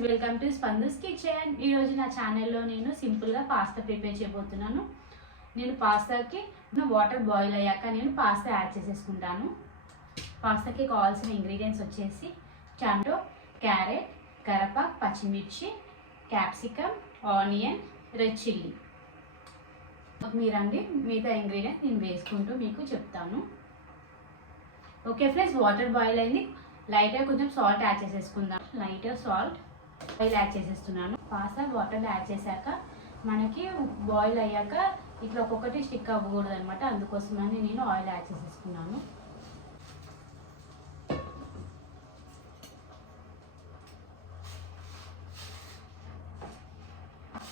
Friends, welcome to Spanda's kitchen. ఈరోజు నా ఛానల్లో నేను సింపుల్గా పాస్తా ప్రిపేర్ చేయబోతున్నాను. నేను పాస్తాకి వాటర్ బాయిల్ అయ్యాక నేను పాస్తా యాడ్ చేసేసుకుంటాను. పాస్తాకి కావాల్సిన ఇంగ్రీడియంట్స్ వచ్చేసి టమాటో, క్యారెట్, కరివేపాకు, పచ్చిమిర్చి, క్యాప్సికమ్, ఆనియన్, రెడ్ చిల్లీ. మీరండి మిగతా ఇంగ్రీడియంట్ నేను వేసుకుంటూ మీకు చెప్తాను. ఓకే ఫ్రెండ్స్, వాటర్ బాయిల్ అయింది. లైట్గా కొంచెం సాల్ట్ యాడ్ చేసేసుకుందాం. లైట్గా సాల్ట్ ఆయిల్ యాడ్ చేసేస్తున్నాను. పాస్తా వాటర్ యాడ్ చేశాక మనకి బాయిల్ అయ్యాక ఇట్లా ఒక్కొక్కటి స్టిక్ అవ్వకూడదు అనమాట. అందుకోసమని నేను ఆయిల్ యాడ్ చేసేసుకున్నాను.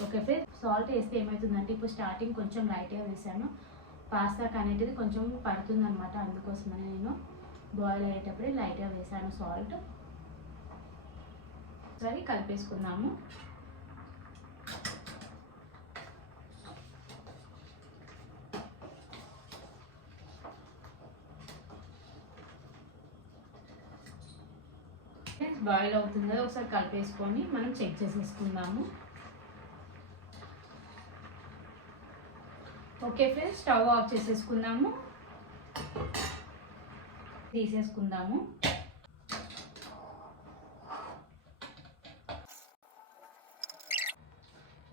ఓకే ఫ్రెండ్స్, సాల్ట్ వేస్తే ఏమవుతుందంటే ఇప్పుడు స్టార్టింగ్ కొంచెం లైట్గా వేసాను. పాస్తాకి అనేది కొంచెం పడుతుంది అనమాట. అందుకోసమని నేను బాయిల్ అయ్యేటప్పుడు లైట్గా వేసాను సాల్ట్. సరే కలిపేసుకుందాము. బాయిల్ అవుతుందో ఒకసారి కలిపేసుకొని మనం చెక్ చేసేసుకుందాము. ఓకే ఫ్రెండ్స్, స్టవ్ ఆఫ్ చేసేసుకుందాము. తీసేసుకుందాము.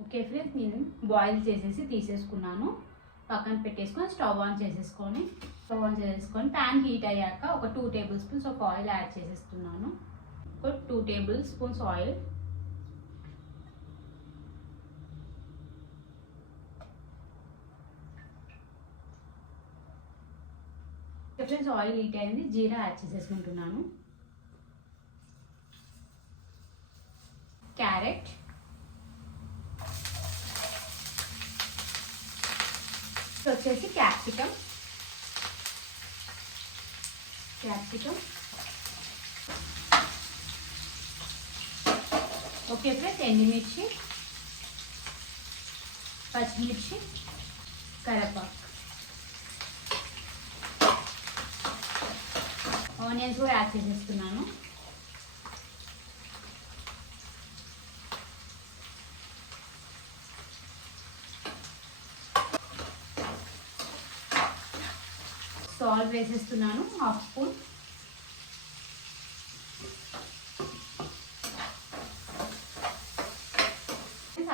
ఓకే ఫ్రెండ్స్, నేను బాయిల్ చేసేసి తీసేసుకున్నాను. పక్కన పెట్టేసుకొని స్టవ్ ఆన్ చేసేసుకొని ప్యాన్ హీట్ అయ్యాక ఒక 2 table spoons of oil add చేసేస్తున్నాను. ఒక 2 table spoons oil. Friends, oil heat అయింది. జీరా యాడ్ చేసేసుకుంటున్నాను. క్యారెట్, వచ్చేసి క్యాప్సికమ్. ఓకే ఫ్రెండ్స్, ఎండుమిర్చి, పచ్చిమిర్చి, కరివేపాకు, ఆనియన్స్ కూడా యాడ్ చేసేస్తున్నాను. సాల్ట్ వేసేస్తున్నాను 1/2 స్పూన్.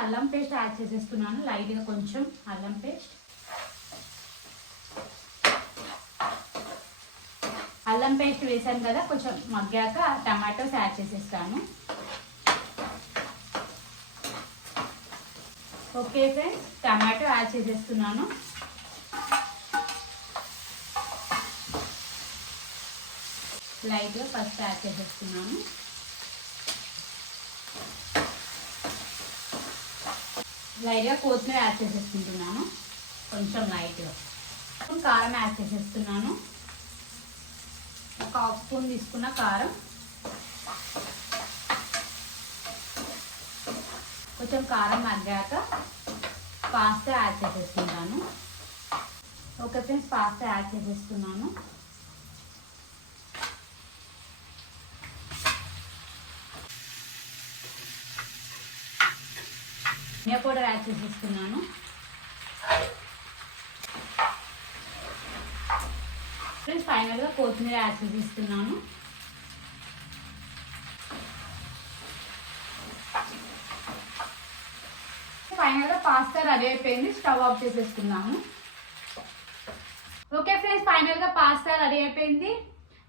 అల్లం పేస్ట్ యాడ్ చేసేస్తున్నాను. లైట్గా కొంచెం అల్లం పేస్ట్. అల్లం పేస్ట్ వేసాను కదా, కొంచెం మగ్గాక టమాటోస్ యాడ్ చేసేస్తాను. ఓకే ఫ్రెండ్స్, టమాటో యాడ్ చేసేస్తున్నాను. లైట్గా పసుపు యాడ్ చేసేస్తున్నాను. లైట్గా కొత్తిమీర యాడ్ చేసేసుకుంటున్నాను. కొంచెం లైట్గా కారం యాడ్ చేసేస్తున్నాను. ఒక 1/2 స్పూన్ తీసుకున్న కారం. కొంచెం కారం మగ్గాక పాస్తా యాడ్ చేసేసుకుంటాను. ఓకే ఫ్రెండ్స్, పాస్తా యాడ్ చేసేస్తున్నాను. ధనియా పౌడర్ యాడ్ చేసేస్తున్నాను. ఫ్రెండ్స్, ఫైనల్గా కొత్తిమీర యాడ్ చేసేస్తున్నాను. ఫైనల్గా పాస్తా రెడీ అయిపోయింది. స్టవ్ ఆఫ్ చేసేసుకున్నాము. ఓకే ఫ్రెండ్స్, ఫైనల్గా పాస్తా రెడీ అయిపోయింది.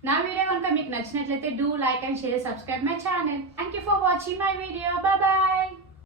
నా వీడియో కనుక మీకు నచ్చినట్లయితే do like and share, subscribe my channel. Thank you for watching my video. Bye bye.